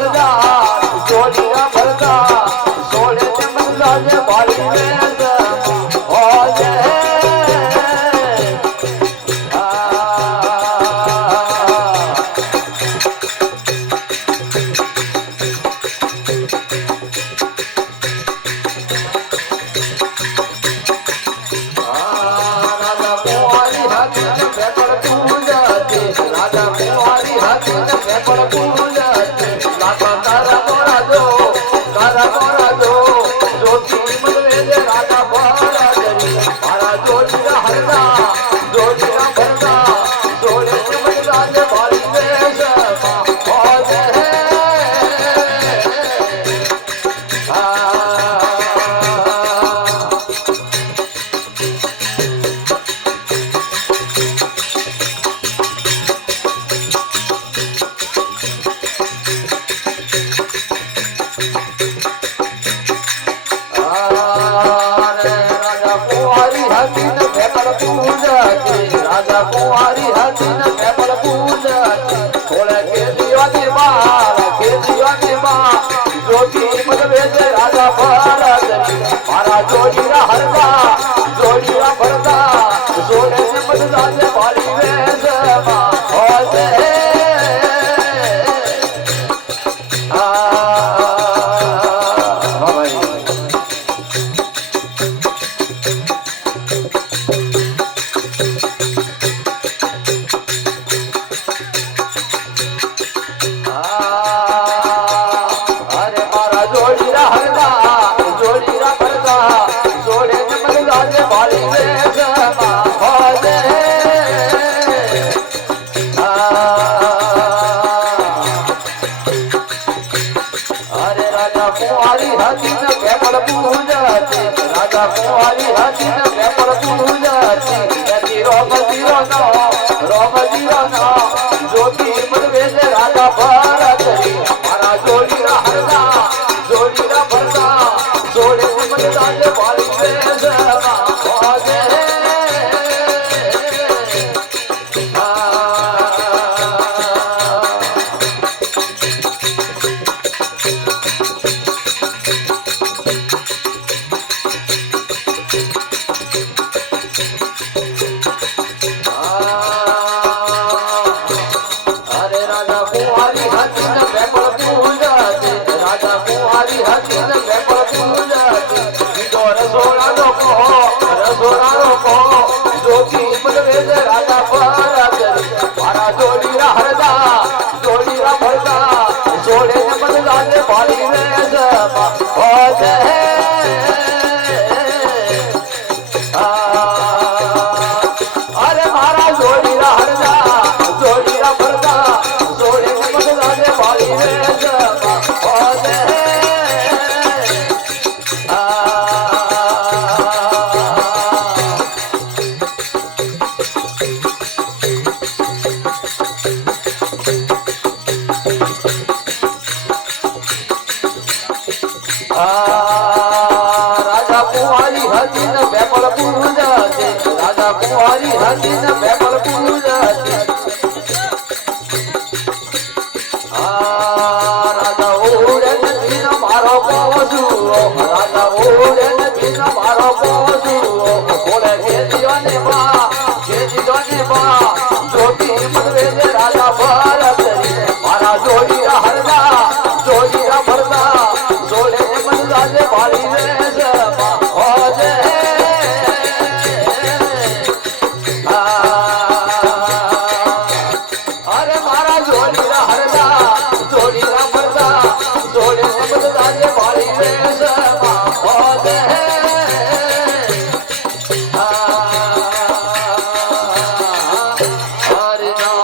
हरदा जोडीला भरदा सोड्याचे मंदाजे बाळी वेद ओजे राजा कुंवारी हसीन कैबल पूजा थोड़ा के दीवानी माँ जोगी मगवे राजा भरत मारा जोड़ी हरदा जोड़ी भरदा सोने से मददा से बाली वेद कुंवारी हसीन कैबल पूजा राजा कुंवारी हसीन कैबल पूजा रोम जीरो न ज्योति मगवे राजा भरत मारा जोड़ी हरदा जोड़ी भरदा जोड़े मगदा जे बाली वेद राजा भरत मारा जोड़ी हरदा जोड़ी भरदा जोड़े मददा जे बाली वेद अरे मारा जोड़ी हरदा जोड़ी भरदा जोड़े मददा जे बाली वेद राजा कुंवारी हसीन कैबल पूजा राजा कुंवारी हसीन कैबल पूजा राजा ओढ़े दिन मारो पोसू राजा ओढ़े दिन मारो पोसू बोले खेतियों माँ जोगी मगवे राजा भरत मारा जोड़ी हरदा जोड़ी भरदा जोड़े मददा जे बाली वेद अरे मारा जोड़ी हरदा